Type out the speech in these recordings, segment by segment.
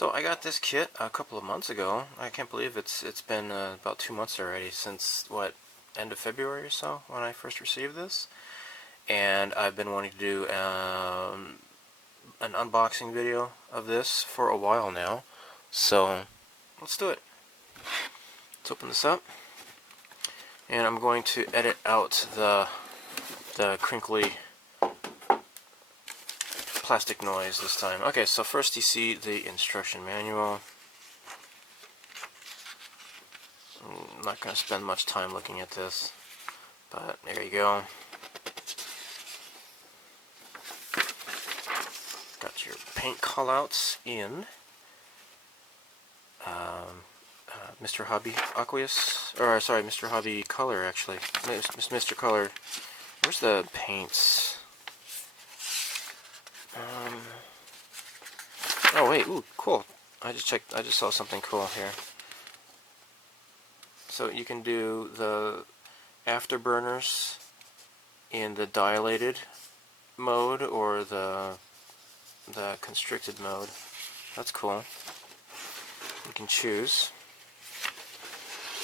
So I got this kit a couple of months ago. I can't believe it's been about 2 months already since, what, end of February or so when I first received this. And I've been wanting to do an unboxing video of this for a while now. So let's do it. Let's open this up. And I'm going to edit out the crinkly plastic noise this time. Okay, so first you see the instruction manual. I'm not going to spend much time looking at this, but there you go. Got your paint callouts in Mr. Hobby Aqueous, or sorry, Mr. Hobby Color actually. Mr. Color. Where's the paints? Oh wait, ooh, cool. I just saw something cool here. So you can do the Afterburners in the dilated mode or the constricted mode. That's cool. You can choose.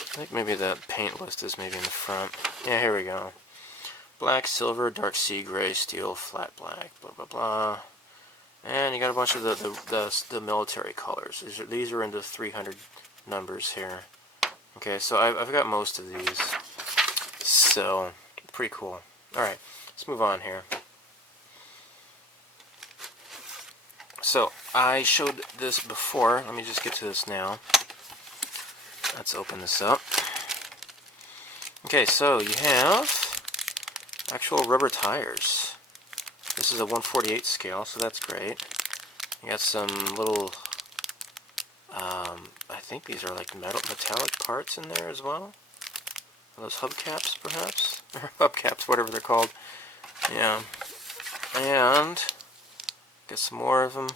I think maybe the paint list is maybe in the front. Yeah, here we go. Black, silver, dark sea gray, steel, flat black, blah blah blah. And you got a bunch of the military colors. These are in the 300 numbers here. Okay, so I've got most of these. So, pretty cool. Alright, let's move on here. So, I showed this before. Let me just get to this now. Let's open this up. Okay, so you have actual rubber tires. This is a 1/48 scale, so that's great. You got some little, I think these are like metallic parts in there as well. Are those hubcaps, perhaps? Or hubcaps, whatever they're called. Yeah. And get some more of them.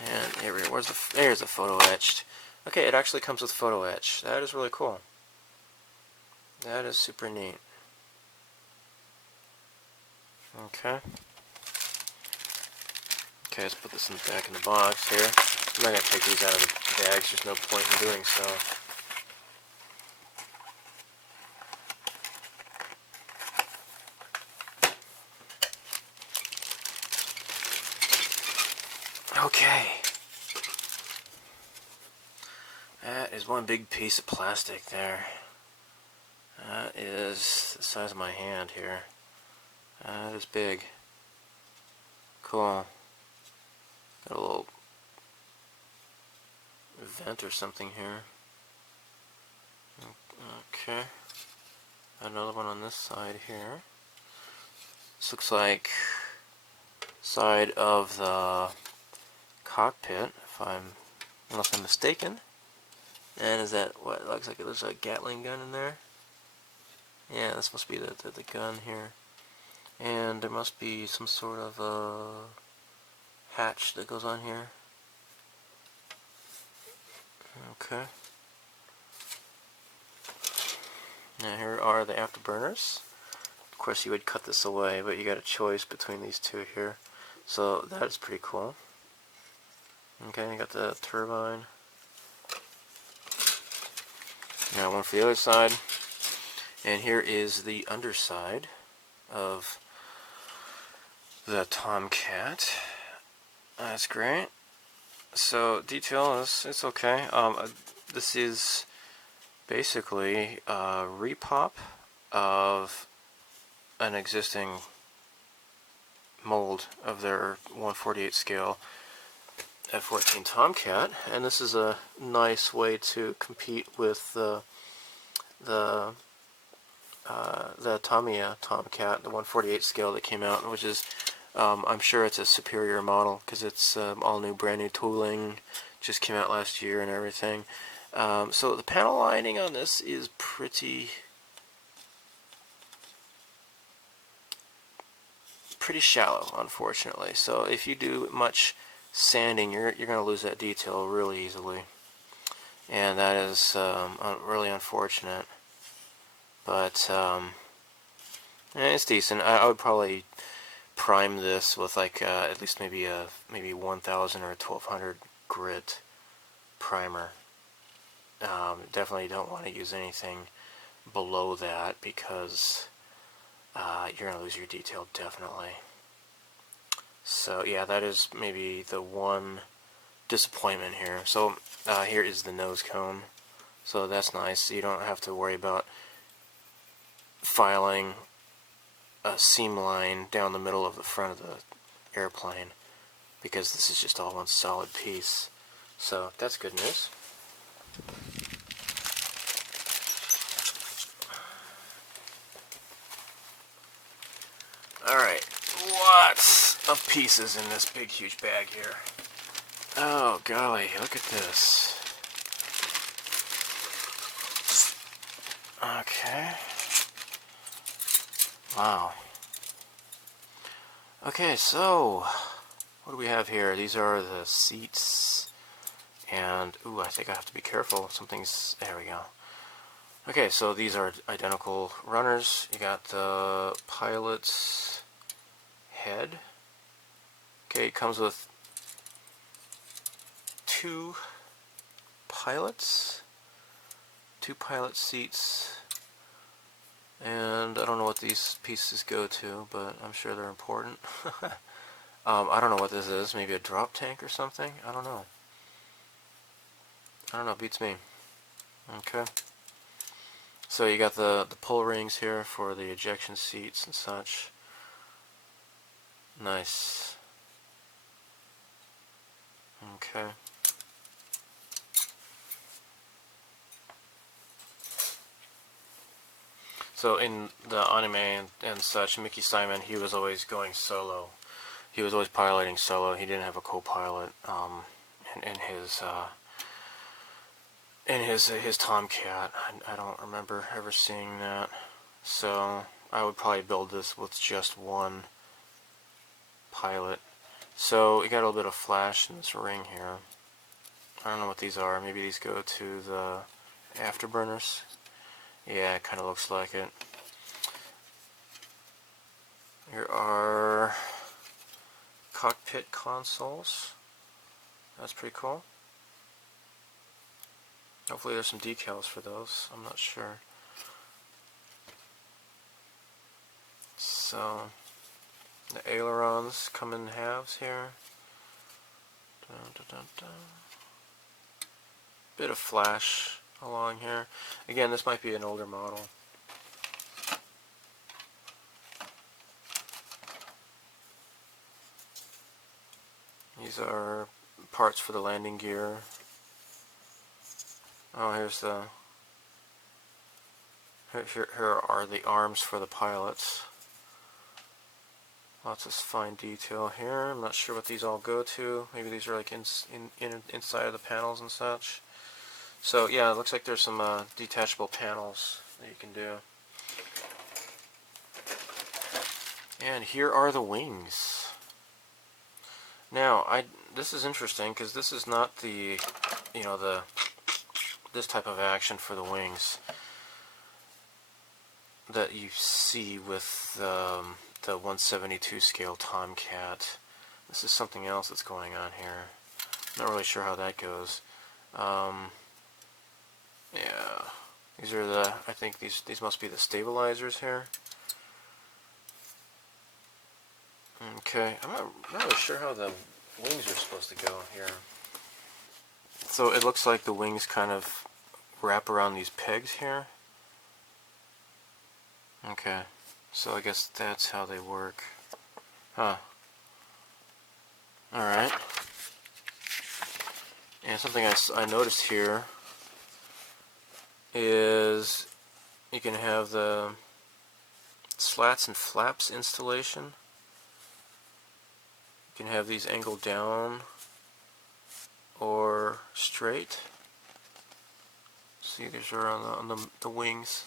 And here we go. There's the photo etched. Okay, it actually comes with photo etch. That is really cool. That is super neat. Okay. Okay, let's put this back in the box here. I'm not going to take these out of the bags. There's no point in doing so. Okay. That is one big piece of plastic there. That is the size of my hand here. That is big. Cool. Got a little vent or something here. Okay. Another one on this side here. This looks like side of the cockpit, unless I'm mistaken. And is that what it looks like? It looks like a Gatling gun in there. Yeah, this must be the gun here. And there must be some sort of a hatch that goes on here. Okay. Now here are the Afterburners. Of course you would cut this away, but you got a choice between these two here. So that is pretty cool. Okay, you got the turbine. Now one for the other side. And here is the underside of the Tomcat. That's great. So detail it's okay. This is basically a repop of an existing mold of their 1/48 scale F-14 Tomcat, and this is a nice way to compete with the Tamiya Tomcat, the 1/48 scale that came out, which is, I'm sure it's a superior model because it's all new, brand new tooling, just came out last year and everything. So the panel lining on this is pretty shallow, unfortunately. So if you do much sanding, you're going to lose that detail really easily, and that is really unfortunate. But it's decent. I would probably prime this with like at least maybe 1000 or 1200 grit primer. Definitely don't want to use anything below that because you're going to lose your detail, definitely. So yeah, that is maybe the one disappointment here. So here is the nose cone. So that's nice. You don't have to worry about filing a seam line down the middle of the front of the airplane because this is just all one solid piece. So that's good news. Alright, lots of pieces in this big huge bag here. Oh golly, look at this. Okay. Wow. Okay, so what do we have here? These are the seats. And, ooh, I think I have to be careful. Something's, there we go. Okay, so these are identical runners. You got the pilot's head. Okay, it comes with 2 pilots. 2 pilot seats. And I don't know what these pieces go to, but I'm sure they're important. I don't know what this is. Maybe a drop tank or something? I don't know. I don't know, beats me. Okay. So you got the pull rings here for the ejection seats and such. Nice. Okay. So in the anime and such, Mickey Scymon, he was always going solo. He was always piloting solo. He didn't have a co-pilot in his Tomcat. I don't remember ever seeing that. So I would probably build this with just one pilot. So you got a little bit of flash in this ring here. I don't know what these are. Maybe these go to the Afterburners. Yeah, it kind of looks like it. Here are cockpit consoles. That's pretty cool. Hopefully there's some decals for those. I'm not sure. So the ailerons come in halves here. Dun, dun, dun, dun. Bit of flash along here. Again, this might be an older model. These are parts for the landing gear. Oh, here's the... Here are the arms for the pilots. Lots of fine detail here. I'm not sure what these all go to. Maybe these are like inside of the panels and such. So yeah, it looks like there's some detachable panels that you can do. And here are the wings. Now, this is interesting because this is not the, this type of action for the wings that you see with the 172 scale Tomcat. This is something else that's going on here. Not really sure how that goes. Yeah, these are the, I think these must be the stabilizers here. Okay, I'm not really sure how the wings are supposed to go here. So it looks like the wings kind of wrap around these pegs here. Okay, so I guess that's how they work. Huh. Alright. And something I noticed here is you can have the slats and flaps installation. You can have these angled down or straight. See, these are on the wings.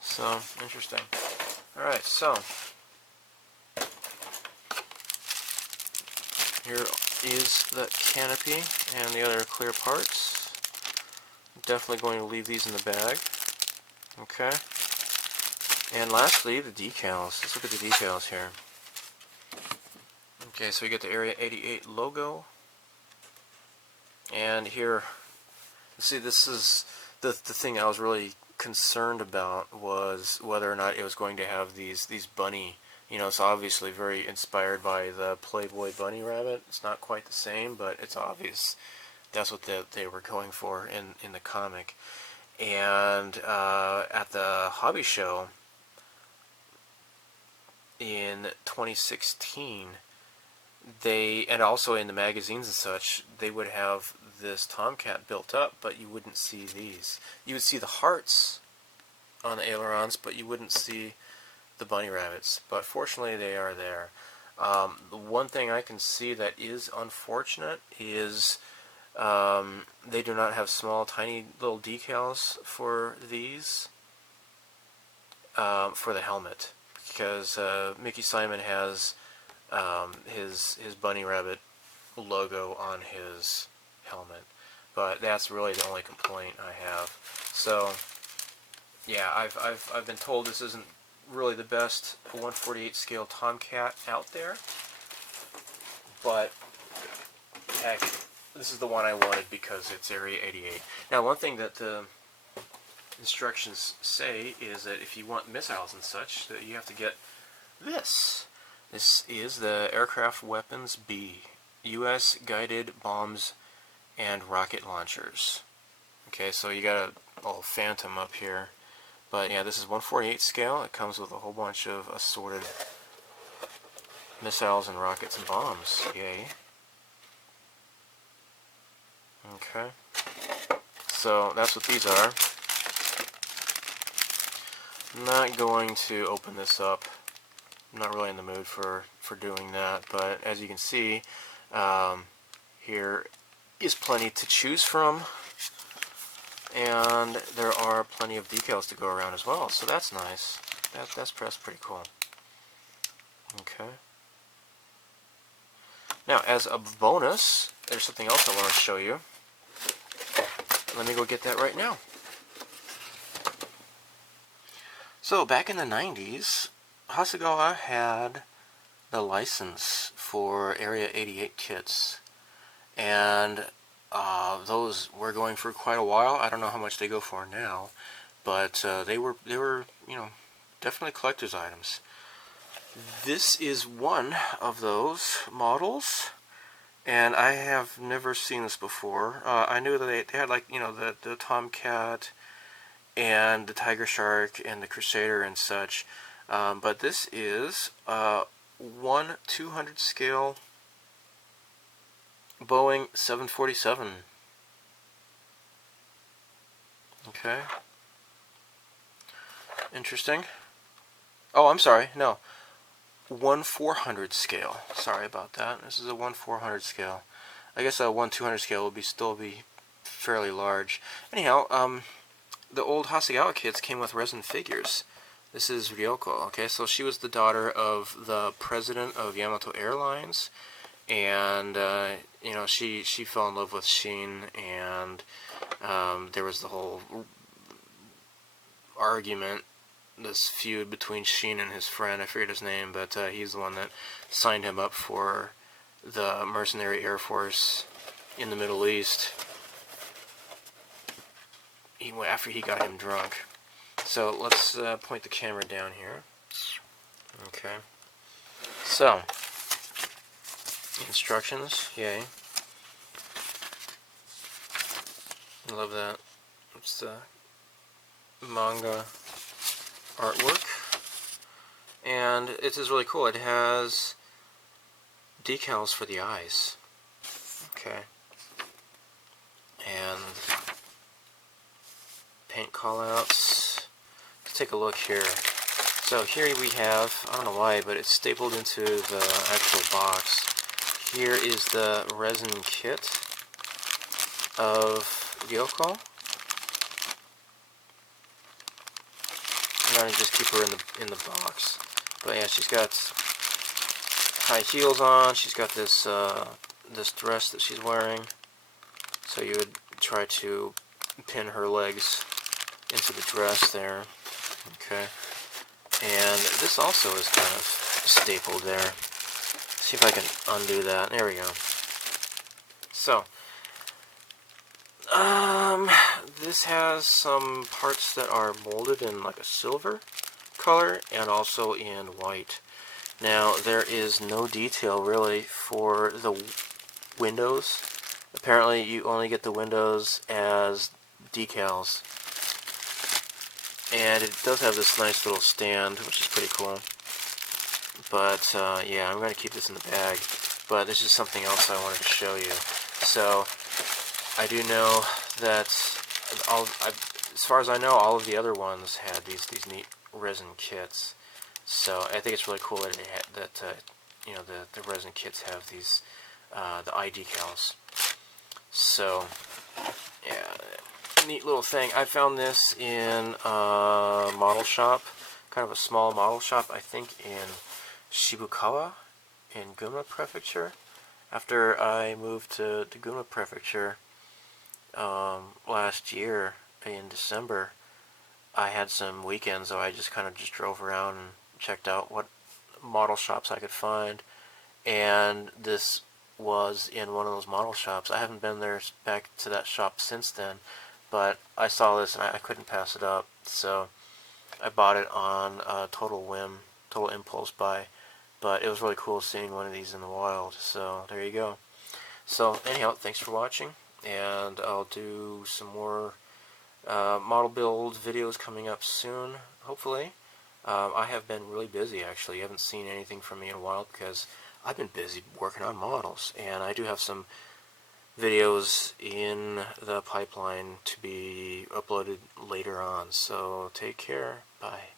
So, interesting. Alright, so here is the canopy and the other clear parts. I'm definitely going to leave these in the bag. Okay. And lastly, the decals. Let's look at the decals here. Okay, so we get the Area 88 logo. And here, see, this is the thing I was really concerned about, was whether or not it was going to have these bunny. You know, it's obviously very inspired by the Playboy bunny rabbit. It's not quite the same, but it's obvious that's what they were going for in the comic. And at the hobby show in 2016, and also in the magazines and such, they would have this Tomcat built up, but you wouldn't see these. You would see the hearts on the ailerons, but you wouldn't see the bunny rabbits. But fortunately, they are there. The one thing I can see that is unfortunate is they do not have small, tiny little decals for these, for the helmet, because Mickey Scymon has his bunny rabbit logo on his helmet. But that's really the only complaint I have. So yeah, I've been told this isn't really the best 1/48 scale Tomcat out there, but heck, this is the one I wanted because it's Area 88. Now, one thing that the instructions say is that if you want missiles and such, that you have to get this. This is the Aircraft Weapons B, U.S. Guided Bombs and Rocket Launchers. Okay, so you got a little Phantom up here. But yeah, this is 1/48 scale. It comes with a whole bunch of assorted missiles and rockets and bombs. Yay. Okay. So that's what these are. I'm not going to open this up. I'm not really in the mood for doing that, but as you can see, here is plenty to choose from, and there are plenty of decals to go around as well, so that's nice. That's pretty cool. Okay. Now, as a bonus, there's something else I want to show you. Let me go get that right now. So, back in the 90s, Hasegawa had the license for Area 88 kits, and those were going for quite a while. I don't know how much they go for now, but they were definitely collector's items. This is one of those models, and I have never seen this before. I knew that they had, like, the Tomcat and the Tiger Shark and the Crusader and such. But this is 1/200 scale Boeing 747. Okay. Interesting. Oh, I'm sorry. No. 1/400 scale. Sorry about that. This is a 1/400 scale. I guess a 1/200 scale would still be fairly large. Anyhow, the old Hasegawa kits came with resin figures. This is Ryoko. Okay, so she was the daughter of the president of Yamato Airlines, and she fell in love with Shin, and there was the whole argument, this feud between Shin and his friend. I forget his name, but he's the one that signed him up for the mercenary air force in the Middle East after he got him drunk. So let's point the camera down here. Okay. So, instructions, yay. I love that. It's the manga artwork. And it is really cool. It has decals for the eyes. Okay. And paint callouts. Let's take a look here. So here we have, I don't know why, but it's stapled into the actual box. Here is the resin kit of Ryoko. I'm gonna just keep her in the box. But yeah, she's got high heels on. She's got this this dress that she's wearing. So you would try to pin her legs into the dress there. Okay. And this also is kind of stapled there. See if I can undo that. There we go. So, This has some parts that are molded in like a silver color and also in white. Now, there is no detail really for the windows. Apparently, you only get the windows as decals. And it does have this nice little stand, which is pretty cool. But, yeah, I'm going to keep this in the bag. But this is something else I wanted to show you. So, I do know that, as far as I know, all of the other ones had these neat resin kits. So, I think it's really cool that you know, the resin kits have these, the eye decals. So, yeah, neat little thing. I found this in a model shop, kind of a small model shop, I think in Shibukawa in Gunma Prefecture. After I moved to Gunma Prefecture last year in December, I had some weekends, so I just kind of just drove around and checked out what model shops I could find, and this was in one of those model shops. I haven't been there back to that shop since then, but I saw this and I couldn't pass it up, so I bought it on total whim, total impulse buy. But it was really cool seeing one of these in the wild, so there you go. So anyhow, thanks for watching, and I'll do some more model build videos coming up soon, hopefully. I have been really busy, actually. You haven't seen anything from me in a while because I've been busy working on models, and I do have some videos in the pipeline to be uploaded later on. So take care. Bye.